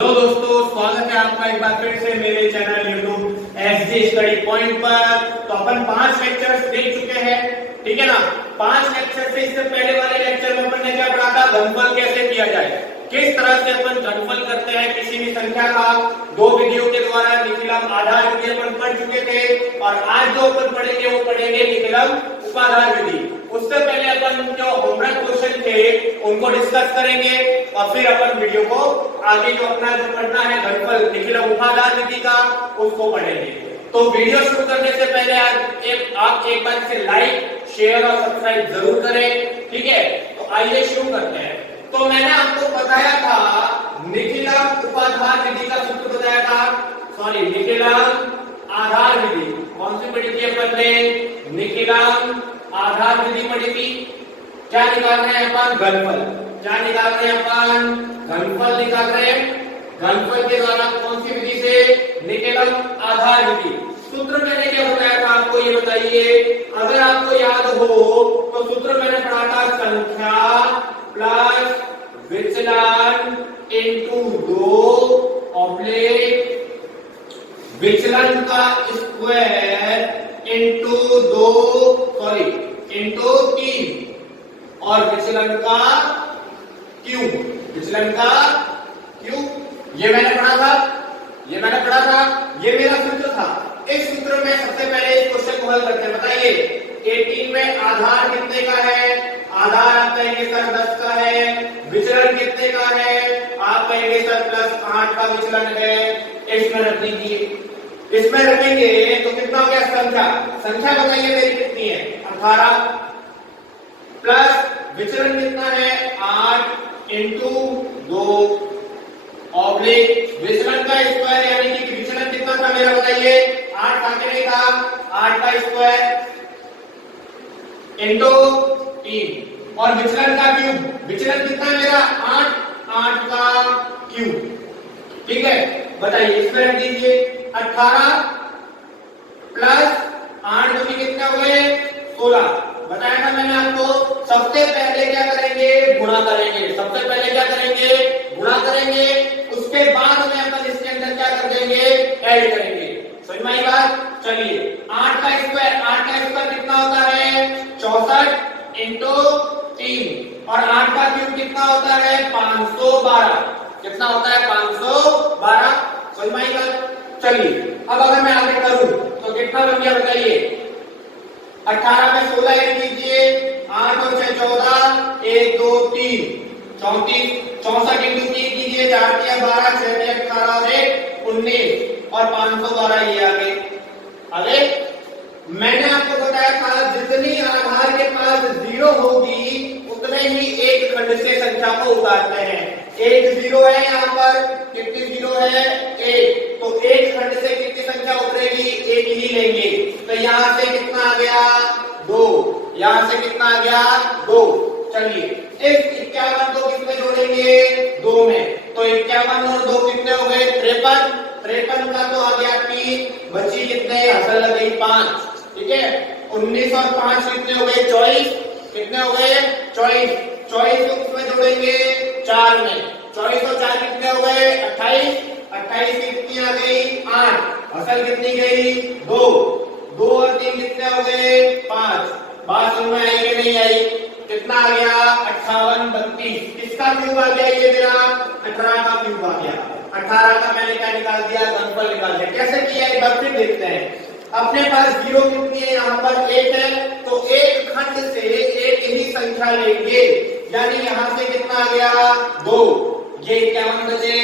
Hello दोस्तों, स्वागत है आपका एक बार फिर से मेरे channel YouTube SG study point पर। तो अपन 5 लेक्चर्स देख चुके हैं, ठीक है ना। 5 लेक्चर से इससे पहले वाले लेक्चर में अपन ने क्या पढ़ा था, घनफल कैसे किया जाए, किस तरह से अपन घनफल करते हैं किसी भी संख्या का। 2 वीडियो के द्वारा निखिलम आधार विधि अपन पढ़ चुके थे और आज जो अपन पढ़ेंगे वो पढ़ेंगे निखिलम उपाधार विधि। उससे पहले अपन जो होमवर्क क्वेश्चन थे उनको डिस्कस करेंगे और फिर अपन वीडियो को आगे जो अपना जो पढ़ना है घनफल निखिलम उपाधार विधि का उसको पढ़ेंगे। तो वीडियो शुरू करने से पहले आप एक बार इसे लाइक, शेयर और सब्सक्राइब जरूर करें, ठीक है। तो आइए शुरू करते हैं। तो मैंने आपको बताया था निखिलम उपाधार विधि का सूत्र बताया था, सॉरी निखिलम आधार विधि। कौन सी पढ़ी थी अपन ने? निखिलम आधार विधि पढ़ी थी। क्या निकाल रहे हैं अपन? घनफल। क्या निकाल रहे हैं अपन? घनफल निकाल रहे हैं। घनफल के द्वारा कौन सी विधि से? निखिलम आधार विधि। सूत्र मैंने क्या बताया था आपको, ये बताइए। अगर आपको याद हो तो सूत्र मैंने पढ़ा था संख्या प्लस विचलन इंटू 2 ऑब्लिक विचलन का स्क्वायर इंटू 3 और विचलन का क्यूब। विचलन का क्यूब ये मैंने पढ़ा था। ये मेरा सूत्र था। इस सूत्र में सबसे पहले इस क्वेश्चन को हल करते हैं। बताइए 18 में आधार कितने का है? आधार आप कहेंगे सर 10 का है। विचलन कितने का है? आप कहेंगे सर +8 का विचलन है। इसमें रख दीजिए। इसमें रखेंगे तो कितना हो गया? संख्या बताइए मेरी कितनी है? 18 प्लस विचलन कितना है? 8 इंटू 2 ऑब्लिक विचलन का स्क्वायर, यानी कि विचलन कितना था मेरा बताइए? 8 था कि नहीं था? 8 का स्क्वायर इंटू 3 और विचलन का क्यूब। विचलन कितना है मेरा? 8 का क्यूब, ठीक है। बताइए इसमें रख दीजिए 18 प्लस 8 दूनी कितने हो गए? 16। बताया था मैंने आपको, सबसे पहले क्या करेंगे? गुणा करेंगे। सबसे पहले क्या करेंगे? गुणा करेंगे। उसके बाद में अपन इसके अंदर क्या कर देंगे? ऐड करेंगे। समझ में आई बात? चलिए 8 का स्क्वायर कितना होता है? 64 इंटू 3 और 8 का क्यूब कितना होता है? 512। कितना होता है? 512। समझ में आई बात? चलिए अब अगर मैं आगे करूं तो कितना बन गया बताइए? 18 में 16 ऐड कीजिए, 8 और 6 14, 1 2 3 34, 64 इंटू 3 कीजिए, 4 दिया 12, 6 दिया 18 और 1 19 और 512 ये आगे। मैंने आपको बताया था जितनी आधार के पास 0 होगी उतने ही एक खंड से संख्या को उतारते हैं। एक 0 है यहाँ पर, कितनी 0 है? 1। तो एक खंड से कितनी संख्या उतरेगी? 1 ही लेंगे। तो यहाँ से कितना आ गया? 2। यहाँ से कितना आ गया? 2। चलिए इस 51 को किसमें जोड़ेंगे? 2 में। तो 51 और 2 कितने हो गए? 53 का तो आ गया 3, बची कितने? असल लग गई 5, ठीक है। 19 और 5 कितने हो गए? 24। कितने हो गए? 24 को किसमें जोड़ेंगे? 4 में। 24 और 4 कितने हो गए? 28 की कितनी आ गई? 8। असल कितनी गई? 2 और 3 कितने हो गए? 5। बात समझ में आई कि नहीं आई? कितना आ गया? 58 32। किसका क्यूब आ गया? ये मेरा 18 का क्यूब आ गया। 18 का मैंने क्या निकाल दिया? घनफल निकाल दिया। कैसे किया एक बार फिर देखते हैं। अपने पास 0 कितनी है? यहाँ पर 1 है, तो एक खंड से एक ही संख्या लेंगे, यानी यहाँ से कितना आ गया? 2। ये 51 बचे।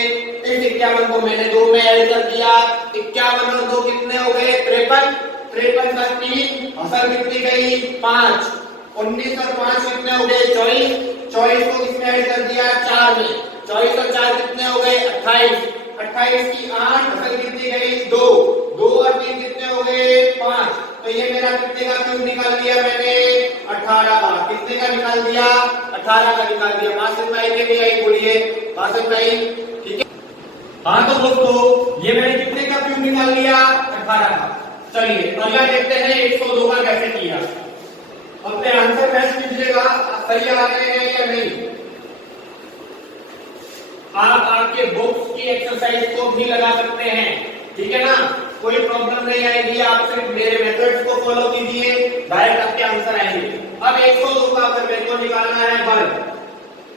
इस 51 को मैंने 2 में ऐड कर दिया। 51 और 2 कितने हो गए? 53 का 3, असल कितनी गई? 5। 19 और 5 कितने हो गए? 24 को किसमें ऐड कर दिया? 4 में। 24 और 4 कितने हो गए? 28 की 8, असल कितनी गई? 2 और 3 कितने हो गए? 5। तो ये मेरा कितने का क्यूब निकाल दिया मैंने? 18 का। कितने का निकाल दिया? 18 का निकाल दिया। बात भाई के भी आई, बोलिए बात भाई, ठीक है। हाँ तो दोस्तों ये मैंने कितने का क्यूब निकाल लिया? 18 का। चलिए अगला देखते हैं 102 का कैसे किया। अपने आंसर मैच कीजिएगा, सही आ रहे हैं या नहीं। आप आपके बुक्स की एक्सरसाइज को भी लगा सकते हैं, ठीक है ना, कोई प्रॉब्लम नहीं आएगी। आप सिर्फ मेरे मेथड्स को फॉलो कीजिए, डायरेक्ट आपके आंसर आएंगे। अब 102 का अगर मेरे को निकालना है वर्ग,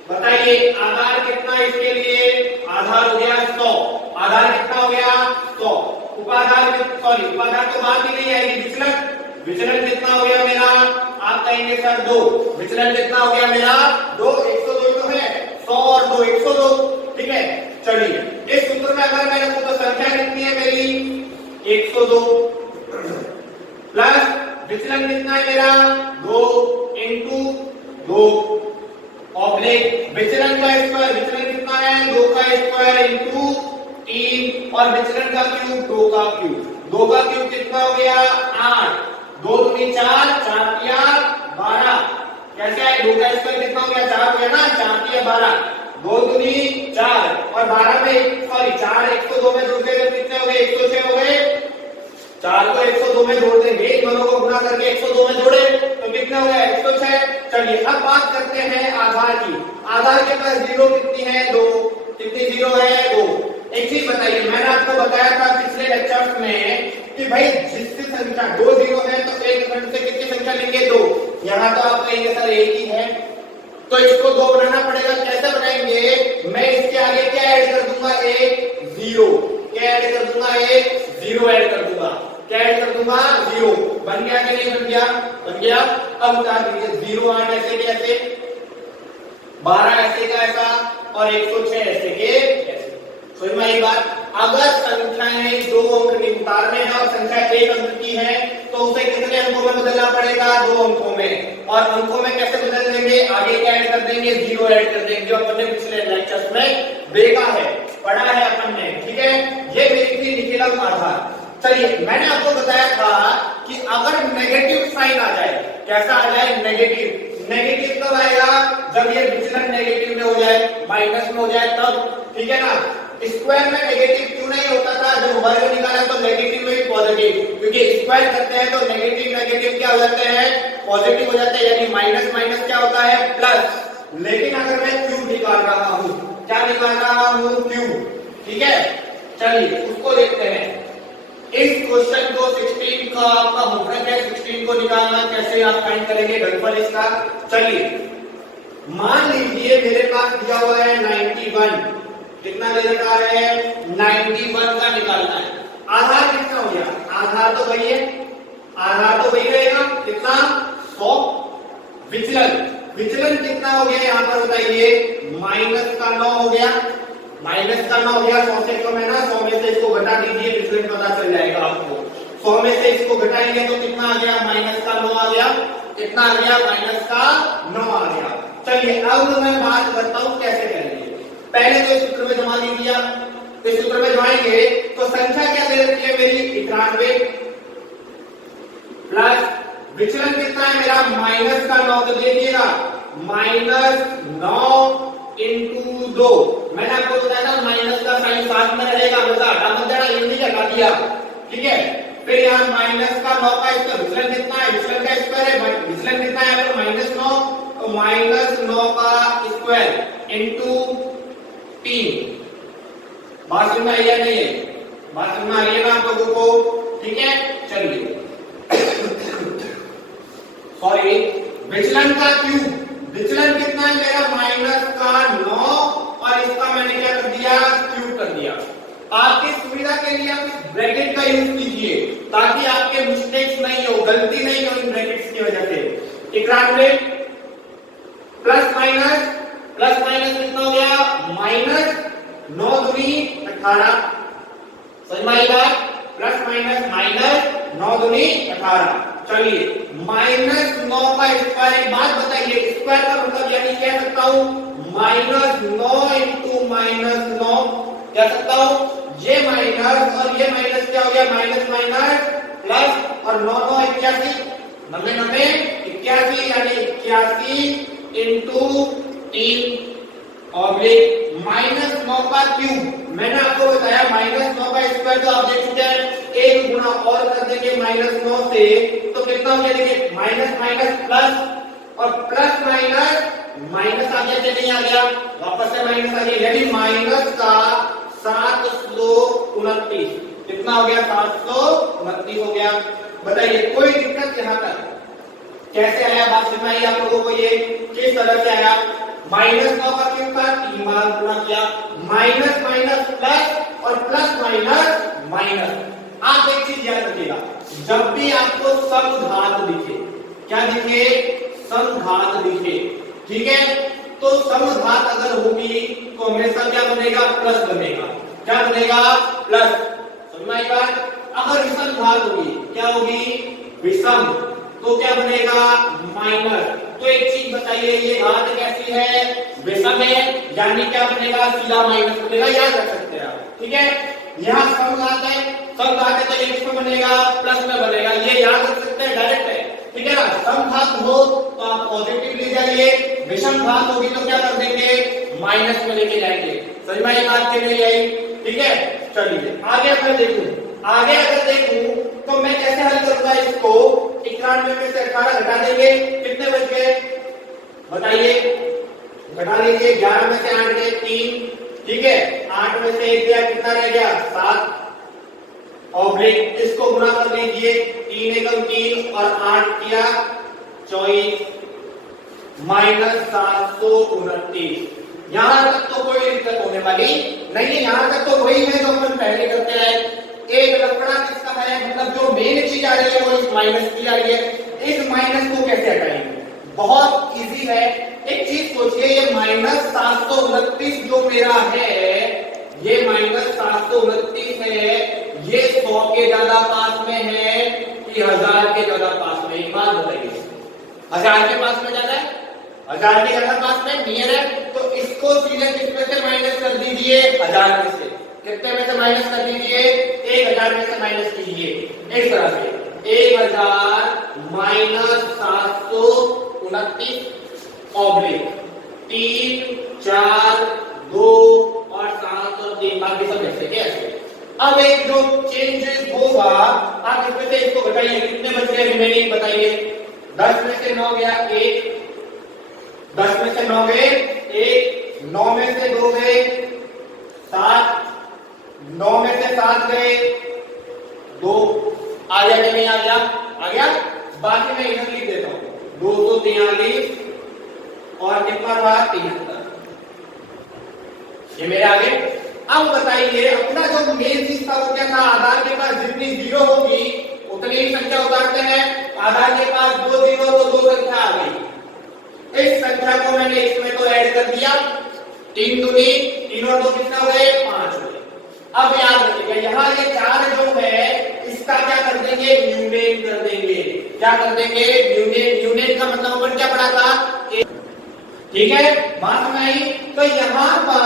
बताइए आधार कितना इसके लिए, आधार हो गया 100, आधार कितना हो गया 100, उपाधार उपाधार तो बात ही नहीं आएगी, विचलन विचलन कितना हो गया मेरा, आप कहेंगे सर 2, विचलन कितना हो गया मेरा 2, 102 तो है, 100 और 2 102, ठीक है। चलिए इस सूत्र में अगर मेरे को तो संख्या कितनी है मेरी 102 प्लस विचलन कितना है मेरा 2 इंटू 2 ऑब्लिक विचलन का स्क्वायर, विचलन कितना है 2 का स्क्वायर इंटू 3 और विचलन का क्यूब 2 का क्यूब, 2 का क्यूब कितना हो गया 8, 2 दूनी 4, 4 तिया 12, कैसे आए 2 का स्क्वायर कितना हो गया 4 हो गया ना, 4 तिया 12, 2 दूनी 4 और 12 में सॉरी 4 102 में जोड़ देंगे कितने हो गए 106 हो गए, 4 को 102 में जोड़ देंगे, दोनों को गुणा करके 102 में जोड़े तो कितना हो गया 106। चलिए अब बात करते हैं आधार की, आधार के पास जीरो कितनी है 2, कितनी जीरो है 2। एक चीज बताइए, मैंने आपको बताया था पिछले लेक्चर्स में कि भाई जिसकी संख्या 2 जीरो है तो एक खंड से कितनी संख्या लेंगे 2, यहाँ तो आप कहेंगे सर एक ही है तो इसको 2 बनाना पड़ेगा, कैसे बनाएंगे, मैं इसके आगे क्या ऐड कर दूंगा एक जीरो, क्या ऐड कर दूंगा एक जीरो ऐड कर दूंगा, क्या ऐड कर दूंगा 0, बन गया कि नहीं बन गया, बन गया। अब उतार दीजिए 0 8 ऐसे के ऐसे, 12 ऐसे का ऐसा और 106 ऐसे के ऐसे। समझ में आई बात, अगर संख्याएं 2 अंक की उतारने हैं और संख्या 1 अंक की है तो उसे कितने अंकों में बदलना पड़ेगा 2 अंकों में, और अंकों में कैसे बदल देंगे, आगे क्या ऐड कर देंगे 0 ऐड कर देंगे, जो अपन ने पिछले लेक्चर्स में देखा है, पढ़ा है अपन ने, ठीक है। ये मेरी थी निखिलम आधार। चलिए मैंने आपको बताया था कि अगर नेगेटिव साइन आ जाए, कैसा आ जाए नेगेटिव, नेगेटिव कब आएगा जब ये विचलन नेगेटिव में हो जाए, माइनस में हो जाए तब, ठीक है ना। स्क्वायर में नेगेटिव क्यों नहीं होता था, जब वर्ग निकाला तो नेगेटिव में भी पॉजिटिव, क्योंकि स्क्वायर करते हैं तो नेगेटिव नेगेटिव क्या हो जाते हैं पॉजिटिव हो जाते हैं, यानी माइनस माइनस क्या होता है प्लस। लेकिन अगर मैं क्यूब निकाल रहा हूं, क्या निकाल रहा हूं क्यूब, ठीक है। चलिए उसको देखते हैं, इस क्वेश्चन को 16 का आपका होमवर्क है, 16 को निकालना कैसे आप फाइंड करेंगे घनफल इसका। चलिए मान लीजिए मेरे पास दिया हुआ है 91, कितना दे रखा है 91 का निकालना है, आधार कितना हो गया, आधार तो वही है, आधार तो वही रहेगा कितना 100, विचलन विचलन कितना हो गया यहाँ पर बताइए माइनस का 9 हो गया, माइनस का 9 हो गया, 100 से कम है ना, 100 में से इसको घटा दीजिए विचलन पता चल जाएगा आपको, 100 में से इसको घटाएंगे तो कितना आ गया माइनस का 9 आ गया, कितना आ गया माइनस का 9 आ गया। चलिए अब मैं बात करता हूं कैसे करेंगे, पहले तो इस सूत्र में जमा दीजिए, इस सूत्र में जमाएंगे तो संख्या क्या दे रखी है मेरी 91 प्लस विचलन कितना है मेरा माइनस का 9, तो देखिएगा माइनस 9 इंटू 2, मैंने आपको बताया था माइनस का साइन साथ में रहेगा, हमेशा हटा मत देना, ये नहीं हटा दिया, ठीक है। फिर यहाँ माइनस का 9 का स्क्वायर, विचलन कितना है, विचलन का स्क्वायर है, विचलन कितना है यहाँ पर -9, तो -9 का स्क्वायर इंटू 3, बात सुनना है या नहीं है, बात सुनना है ना आप लोगों को, ठीक है। चलिए सॉरी विचलन का क्यूब, विचलन कितना है मेरा माइनस का 9 और इसका मैंने क्या कर दिया क्यूब कर दिया। आपकी सुविधा के लिए आप ब्रैकेट का यूज कीजिए ताकि आपके मिस्टेक्स नहीं हो, गलती नहीं हो इन ब्रैकेट्स की वजह से। 91 प्लस माइनस कितना हो गया माइनस 9 दूनी 18, समझ में आई बात, प्लस माइनस 9 दूनी 18। चलिए -9 का स्क्वायर, एक बात बताइए स्क्वायर का मतलब यानी कह सकता हूं -9 इंटू -9 कह सकता हूं, ये माइनस और ये माइनस क्या हो गया माइनस प्लस और 9 9 81, 90 81 यानी 81 इंटू 3 ऑब्लिक -9 का क्यूब। मैंने आपको बताया -9 का स्क्वायर तो आप देख चुके हैं, एक गुना और कर देंगे -9 से तो कितना हो गया देखिए माइनस प्लस और प्लस माइनस आ गया कि नहीं आ गया, वापस से माइनस आ गया, यानी माइनस का 729। कितना हो गया? 729 हो गया। बताइए कोई दिक्कत यहाँ तक? कैसे आया? बात समझ में आई आप लोगों को? ये किस तरह से आया? -9 का क्यूब का 3 बार गुणा किया, माइनस माइनस प्लस और प्लस माइनस माइनस। आप एक चीज याद रखिएगा, जब भी आपको समघात दिखे, क्या दिखे? समघात दिखे, ठीक है? तो समघात अगर होगी तो हमेशा क्या बनेगा? प्लस बनेगा। क्या बनेगा? प्लस। समझ में आई बात? अगर विषम घात होगी, क्या होगी? विषम, तो क्या बनेगा? माइनस। तो एक चीज बताइए, ये घात कैसी है? विषम है, यानी क्या बनेगा? सीधा माइनस बनेगा। याद रख सकते हैं आप, ठीक है? यहाँ समघात है, समघात है तो ये किसमें बनेगा? प्लस में बनेगा। ये याद रख सकते हैं, डायरेक्ट है, ठीक है ना? समघात हो तो आप पॉजिटिव ले जाइए, विषम घात होगी तो क्या कर देंगे? माइनस में लेके जाएंगे। समझ में आई बात के नहीं आई? ठीक है, चलिए आगे अगर देखूं तो मैं कैसे हल करूंगा इसको? 91 में से 18 घटा देंगे, कितने बच गए? बताइए, घटा लीजिए। 11 में से 8 गए 3, ठीक है? 8 में से 1 गया, कितना रह गया? 7। ऑब्लिक इसको गुणा कर लीजिए, 3 एकम 3 और 8 किया 24, -729। यहां तक तो कोई दिक्कत होने वाली नहीं है। यहां तक तो वही है जो अपन पहले करते हैं। एक लफड़ा किसका है? मतलब जो मेन चीज आ रही है वो इस माइनस की आ रही है। इस माइनस को कैसे हटाएंगे? बहुत इजी है। एक चीज सोचिए, ये -729 जो मेरा है, ये -729 है, ये 100 के ज्यादा पास में है कि 1000 के ज्यादा पास में? एक बात बताइए। 1000 के पास में ज्यादा है? 1000 के ज्यादा पास में नियर है, तो इसको सीधे किसमें से माइनस कर दीजिए? 1000 में से। कितने में से माइनस कर दीजिए? 1000 में से माइनस कीजिए इस तरह से। 1000 -729 ऑब्लिक 3, 4, 2 और 7 और 3 बाकी सब ऐसे कैसे? अब एक जो चेंजेस होगा, आप इसमें से इसको घटाइए, कितने बच गए रिमेनिंग? बताइए। 10 में से 9 गया 1, 10 में से 9 गए 1, 9 में से 2 गए 7, 9 में से 7 गए 2। आ गया कि नहीं आ गया? आ गया। बाकी मैं इधर लिख देता हूं, 243 और कितना रहा? 73। ये मेरे आगे। अब बताइए, अपना जो मेन चीज था वो क्या था? आधार के पास जितनी जीरो होगी उतनी ही संख्या उतारते हैं। आधार के पास 2 जीरो तो 2 संख्या आ गई। इस संख्या को मैंने इसमें तो ऐड कर दिया, 3 दूनी 3 और 2 कितना हो गए? 5 हो गए। अब याद रखिएगा, यहाँ ये 4 जो है इसका क्या कर देंगे? न्यूनेन कर देंगे। क्या कर देंगे? न्यूनेन। न्यूनेन का मतलब अपन क्या पढ़ा था? ठीक है, बात समझ आई? तो यहाँ पर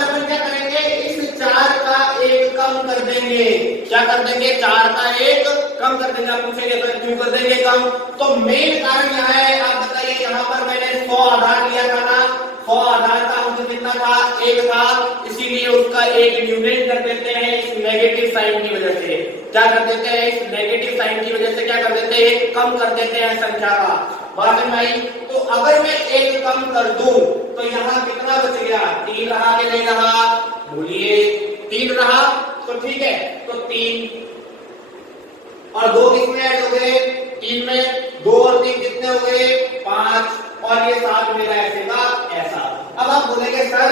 अपन क्या करेंगे? इस 4 का 1 कम कर देंगे। क्या कर देंगे? 4 का 1 कम कर देंगे। आप पूछेंगे सर क्यों कर देंगे कम? तो मेन कारण यहाँ है, आप बताइए। यहाँ पर मैंने 100 आधार लिया था ना, 100 आधार का अंक कितना था? 1 था, इसीलिए उसका 1 न्यूनेन कर देते हैं इस नेगेटिव साइन की वजह से। क्या कर देते हैं? इस नेगेटिव साइन की वजह से क्या कर देते हैं? कम कर देते हैं संख्या का। बात समझ आई? तो अगर मैं 1 कम कर दूं तो यहाँ कितना बच गया? 3 रहा कि नहीं रहा? बोलिए। 3 रहा, तो ठीक है, तो 3 और 2 किसमें ऐड हो गए? 3 में 2 और 3 कितने हो गए? 5 और ये 7 मेरा ऐसे का ऐसा। अब आप बोलेंगे सर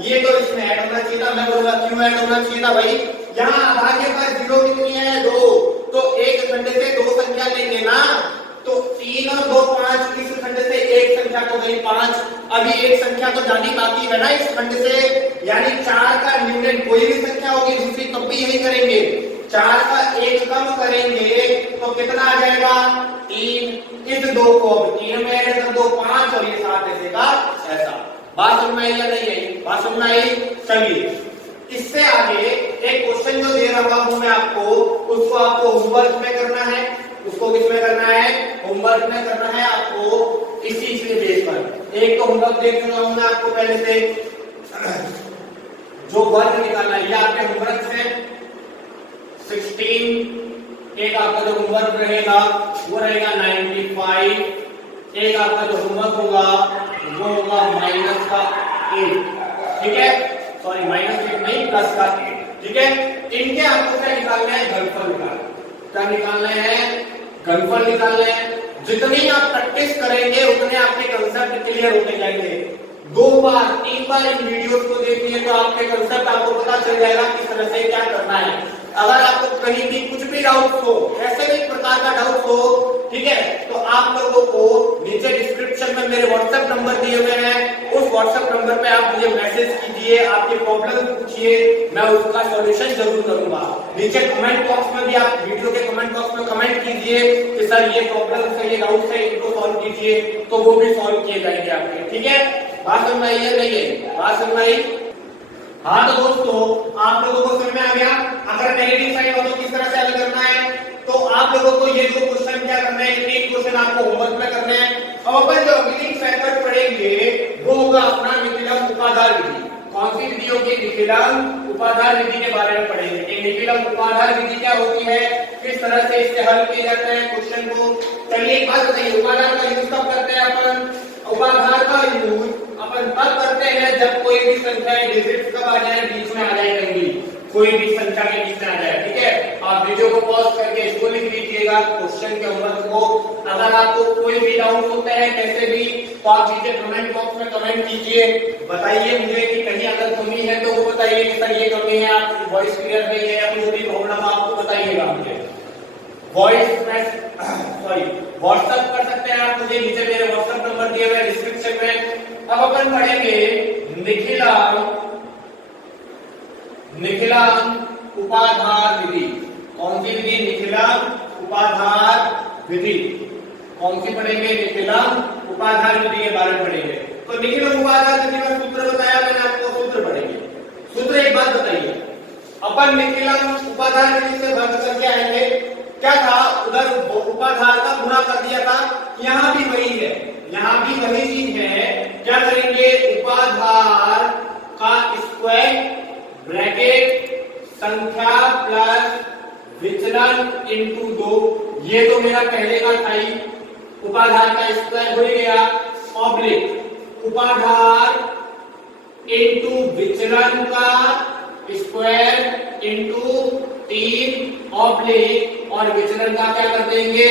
ये तो इसमें ऐड होना चाहिए था। मैं बोलूंगा क्यों ऐड होना चाहिए था भाई? यहाँ आधार के पास जीरो कितनी है? 2, तो एक खंड से 2 संख्या लेंगे ना, तो 3 और 2 5, इस खंड से एक संख्या तो गई 5, अभी एक संख्या तो जानी बाकी है ना इस खंड से, यानी 4 का न्यूनेन कोई भी संख्या होगी दूसरी तब भी यही करेंगे। 4 का 1 कम करेंगे तो कितना आ जाएगा? 3। इस 2 को अब 3 में ऐड कर दो 5 और ये 7 ऐसे का ऐसा। बात समझ में आई या नहीं आई? बात समझ में आई? चलिए इससे आगे एक क्वेश्चन जो दे रहा हूं मैं आपको, उसको आपको होमवर्क में करना है। उसको किसमें करना है? होमवर्क में करना है आपको, इसी के बेस पर। एक तो होमवर्क देख चुका हूं मैं आपको पहले से, जो वर्ग निकालना है। ये आपके होमवर्क है 16। एक आपका जो होमवर्क रहेगा वो रहेगा 95। एक आपका जो होमवर्क होगा वो होगा -8। ठीक है, सॉरी माइनस 8 नहीं प्लस का 8, ठीक है। इनके आपको क्या निकालना है, घनफल निकालना, क्या निकालना है, घनफल निकालना है। जितनी आप प्रैक्टिस करेंगे उतने आपके कंसेप्ट क्लियर होते जाएंगे। 2 बार 3 बार इन वीडियोस को देखिए तो आपके कंसेप्ट आपको पता चल जाएगा किस तरह से क्या करना है। अगर आपको कहीं भी कुछ भी डाउट हो, ऐसे भी प्रकार का डाउट हो, ठीक है, तो आप लोगों को नीचे डिस्क्रिप्शन में मेरे व्हाट्सएप नंबर दिए हुए हैं, उस व्हाट्सएप नंबर पे आप मुझे मैसेज कीजिए, आपके प्रॉब्लम पूछिए, मैं उसका सॉल्यूशन जरूर करूंगा। नीचे कमेंट बॉक्स में भी आप वीडियो के कमेंट बॉक्स में कमेंट कीजिए कि सर ये प्रॉब्लम है, ये डाउट है, इनको सॉल्व कीजिए, तो वो भी सॉल्व किए जाएंगे आपके, ठीक है। बात समझ में आई है, नहीं है बात समझ में आई? हाँ तो दोस्तों आप लोगों को समझ में आ गया। अगर नेगेटिव साइन हो तो किस तरह से हल करना है, तो आप लोगों को ये 2 क्वेश्चन क्या करना है, 3 क्वेश्चन आपको होमवर्क में करने हैं। अब अपन जो अगली फैक्टर पढ़ेंगे वो होगा अपना निकिलम उपाधार विधि। कौन सी विधि होगी, निकिलम उपाधार विधि के बारे में पढ़ेंगे कि निकिलम उपाधार विधि क्या होती है, किस तरह से इससे हल किया जाता है क्वेश्चन को। चलिए एक बात बताइए, उपाधार का यूज कब करते हैं अपन, उपाधार का यूज अपन तब करते हैं जब कोई भी संख्या डिजिट कब आ जाए, बीच में आ जाए, कहीं कोई भी संख्या के बीच में आ जाए, ठीक है। आप वीडियो को पॉज करके इसको लिख लीजिएगा क्वेश्चन के होमवर्क को। अगर आपको कोई भी डाउट होता है कैसे भी, तो आप नीचे कमेंट बॉक्स में कमेंट कीजिए, बताइए मुझे कि कहीं अगर कमी है तो वो बताइए कि सर ये कमी है, आपकी वॉइस क्लियर नहीं है या कोई भी प्रॉब्लम आपको बताइएगा मुझे। वॉइस सॉरी व्हाट्सएप कर सकते हैं आप मुझे, नीचे मेरे व्हाट्सएप नंबर दिए हुए डिस्क्रिप्शन में। अब अपन पढ़ेंगे निखिलम उपाधार विधि। कौन सी विधि, निखिलम उपाधार विधि। कौन सी पढ़ेंगे, निखिलम उपाधार विधि के बारे में पढ़ेंगे। तो निखिलम उपाधार विधि का सूत्र बताया मैंने आपको, सूत्र पढ़ेंगे। सूत्र एक बात बताइए, अपन निखिलम उपाधार विधि से बंद करके आएंगे, क्या था उधर उपाधार का गुणा कर दिया था, यहाँ भी वही है, यहाँ भी वही चीज है। क्या करेंगे, उपाधार का स्क्वायर ब्रैकेट संख्या प्लस विचलन इंटू 2, ये तो मेरा पहले का था ही, उपाधार का स्क्वायर हो गया, ऑब्लिक उपाधार इंटू विचलन का स्क्वायर इंटू 3 ऑब्लिक और विचलन का क्या कर देंगे,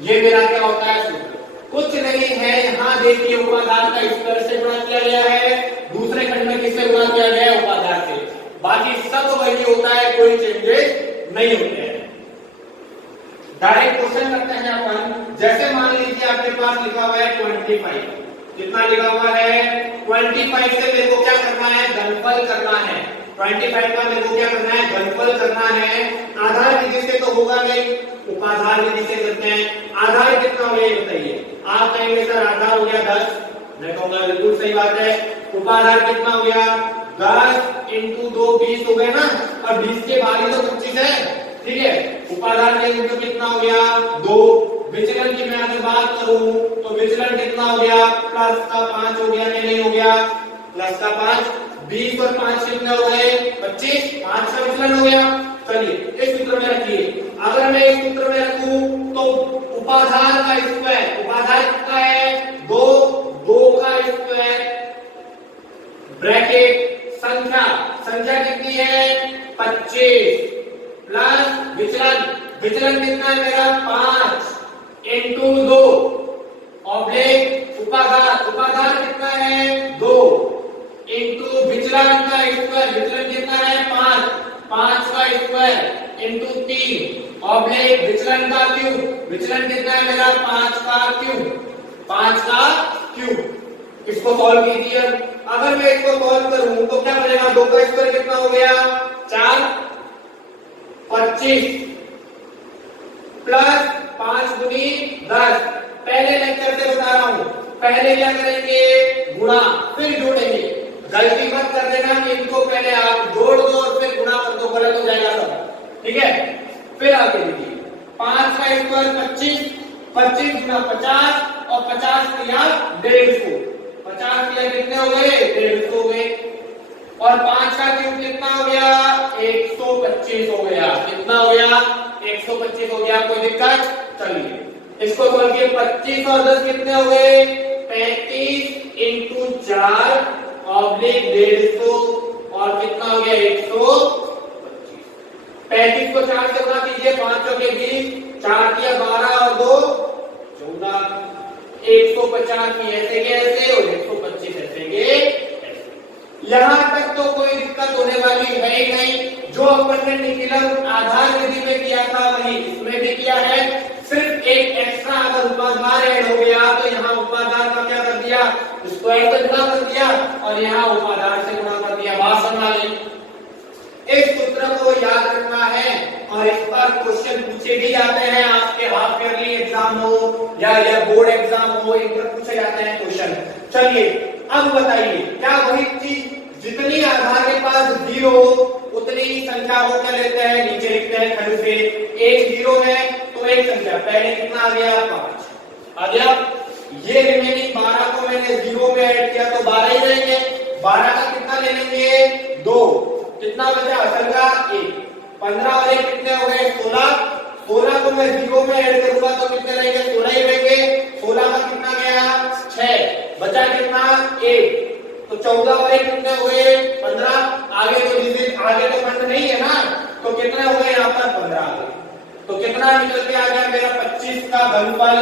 ये मेरा क्या होता है सूत्र। कुछ नहीं है, यहाँ देखिए उपाधार का स्क्वायर से गुणा किया गया है, दूसरे खंड में किससे गुणा किया गया है, उपाधार से, बाकी सब वही होता है, कोई चेंजेस नहीं होते हैं। डायरेक्ट क्वेश्चन करते हैं अपन। जैसे मान लीजिए आपके पास लिखा हुआ है 25, कितना लिखा हुआ है 25, से मेरे को क्या करना है, घनफल करना है। 25 का मेरे को क्या करना है, घनफल करना है। आधार विधि से तो होगा नहीं, उपाधार विधि से करते हैं। आधार कितना हो गया ये बताइए, आप कहेंगे सर आधार हो गया 10, मैं कहूंगा बिल्कुल सही बात है। उपाधार कितना हो गया 10 इंटू 2 20 हो गए ना, और 20 के बाद ही तो 25 है, ठीक है। उपाधार का इंटू कितना हो गया 2। विचलन की मैं अगर बात करूं तो विचलन कितना हो गया, प्लस का 5 हो गया, नहीं हो गया प्लस का 5, 20 और 5 कितने हो गए 25, 5 का विचलन हो गया। चलिए इस सूत्र में रखिए, अगर मैं इस सूत्र में रखूं तो उपाधार का स्क्वायर, उपाधार कितना है 2, 2 का स्क्वायर ब्रैकेट संख्या, संख्या कितनी है 25 प्लस विचलन, विचलन कितना है मेरा 5 इंटू 2 ऑब्लिक उपाधार, उपाधार कितना है 2 इंटू विचलन का स्क्वायर, विचलन कितना है 5, 5 का स्क्वायर इंटू 3 ऑब्लिक विचलन का क्यूब, विचलन कितना है मेरा 5 का क्यूब, 5 का क्यूब। इसको सॉल्व कीजिए। अगर मैं इसको सॉल्व करूं तो क्या बनेगा, 2 का स्क्वायर कितना हो गया 4, 25 प्लस 5 गुनी 10। पहले लेक्चर से बता रहा हूं, पहले क्या करेंगे गुणा फिर जोड़ेंगे। गलती मत कर देना कि इनको पहले आप जोड़ दो और फिर गुणा कर दो, गलत हो जाएगा सब, ठीक है। फिर आगे देखिए 5 का स्क्वायर 25, 25 गुना 50 और 50 किया 150, 50 किया कितने हो गए 150 हो गए, और 5 का क्यूब कितना हो गया 125 हो गया, कितना हो गया 125 हो गया। कोई दिक्कत, चलिए इसको बोलिए 25 और 10 कितने हो गए 35 इंटू 4 ऑब्लिक 150 और कितना हो गया 125। 35 को 4 से गुणा कीजिए, 5 चौके 20, 4 किया 12 और 2 14। 150 की ऐसे के ऐसे और 125 ऐसे के ऐसे। यहां तक तो कोई दिक्कत होने वाली है ही नहीं। जो अपन ने निखिलम आधार विधि में किया था वही इसमें भी किया है। सिर्फ एक एक्स्ट्रा अगर उपाधार ऐड हो गया तो यहाँ उपाधार का क्या कर दिया, स्क्वायर से गुणा कर दिया और यहाँ उपाधार से गुणा कर दिया। बात समझ आ गई? इस सूत्र को याद रखना है और इस पर क्वेश्चन पूछे भी जाते हैं। आपके हाफ ईयरली एग्जाम हो या बोर्ड एग्जाम हो, इन पर पूछे जाते हैं क्वेश्चन। चलिए अब बताइए, क्या वही चीज जितनी आधार के पास 0 उतनी संख्या को क्या लेते हैं, नीचे लिखते हैं खंड से। एक 0 है तो एक संख्या, पहले कितना आ गया 5 आ गया। ये रिमेनिंग 12 को मैंने 0 में ऐड किया तो 12 ही रहेंगे। 12 का कितना ले लेंगे 2, कितना बचा असल का 1। 15 और 1 कितने हो गए 16। 16 को मैं 0 में ऐड करूंगा तो कितने रहेंगे 16 ही रहेंगे। 16 का कितना गया 6, बचा कितना 1, तो 14 और 1 कितने हो गए 15। आगे तो खंड नहीं है ना, तो कितने हो गए यहाँ पर 15 आ गए। तो कितना निकल के आ गया मेरा 25 का घनफल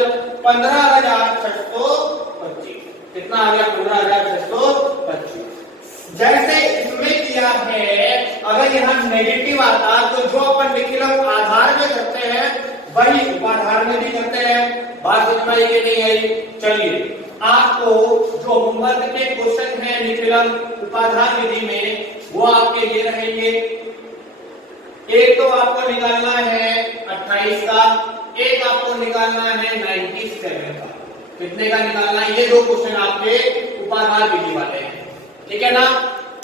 15,625। कितना आ गया 15,625। जैसे इसमें किया है, अगर यहाँ नेगेटिव आता तो जो अपन निखिलम आधार में करते हैं वही उपाधार में भी करते हैं। बात समझ में आई कि नहीं आई? चलिए आपको जो होमवर्क के क्वेश्चन है निखिलम उपाधार विधि में वो आपके लिए रहेंगे। एक तो आपको निकालना है 28 का, एक आपको निकालना है 97 का। कितने का निकालना है? ये 2 क्वेश्चन आपके उपाधार विधि वाले हैं, ठीक है ना।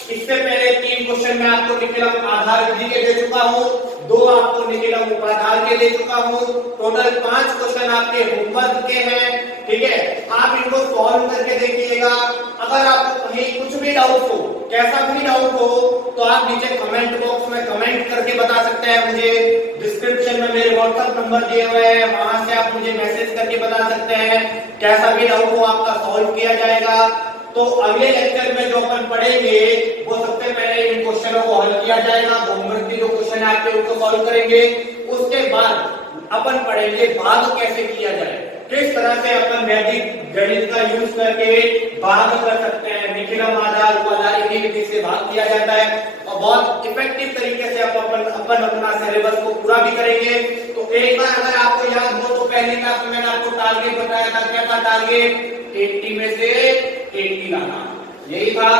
इससे पहले 3 क्वेश्चन मैं आपको निखिलम आधार विधि के दे चुका हूं, 2 आपको निखिलम उपाधार के दे चुका हूं। टोटल 5 क्वेश्चन आपके होमवर्क के हैं, ठीक है। आप इनको सॉल्व करके देखिएगा। अगर आपको कहीं कुछ भी डाउट हो, कैसा भी डाउट हो, तो आप नीचे कमेंट बॉक्स में कमेंट करके बता सकते हैं मुझे। डिस्क्रिप्शन में मेरे व्हाट्सएप नंबर दिए हुए हैं, वहां से आप मुझे मैसेज करके बता सकते हैं। कैसा भी डाउट हो आपका सॉल्व किया जाएगा। तो अगले लेक्चर में जो अपन पढ़ेंगे वो सबसे पहले इन क्वेश्चनों को हल किया जाएगा। होमवर्क के जो क्वेश्चन है आपके उनको सॉल्व करेंगे। उसके बाद अपन पढ़ेंगे भाग कैसे किया जाए, किस तरह से अपन वैदिक गणित का यूज करके भाग कर सकते हैं। निखिलम आधार उपाधार इन्हीं विधि से भाग किया जाता है और बहुत इफेक्टिव तरीके से अपन अपना सिलेबस को पूरा भी करेंगे। तो एक बार अगर आपको याद हो तो पहली क्लास में मैंने आपको टारगेट बताया था, क्या था टारगेट? 80 में से 80 लाना, यही था,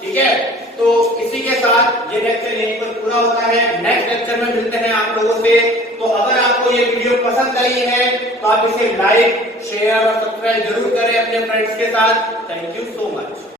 ठीक है। तो इसी के साथ ये लेक्चर यहीं पर पूरा होता है। नेक्स्ट लेक्चर में मिलते हैं आप लोगों से। तो अगर आपको ये वीडियो पसंद आई है तो आप इसे लाइक शेयर और सब्सक्राइब जरूर करें अपने फ्रेंड्स के साथ। Thank you so much.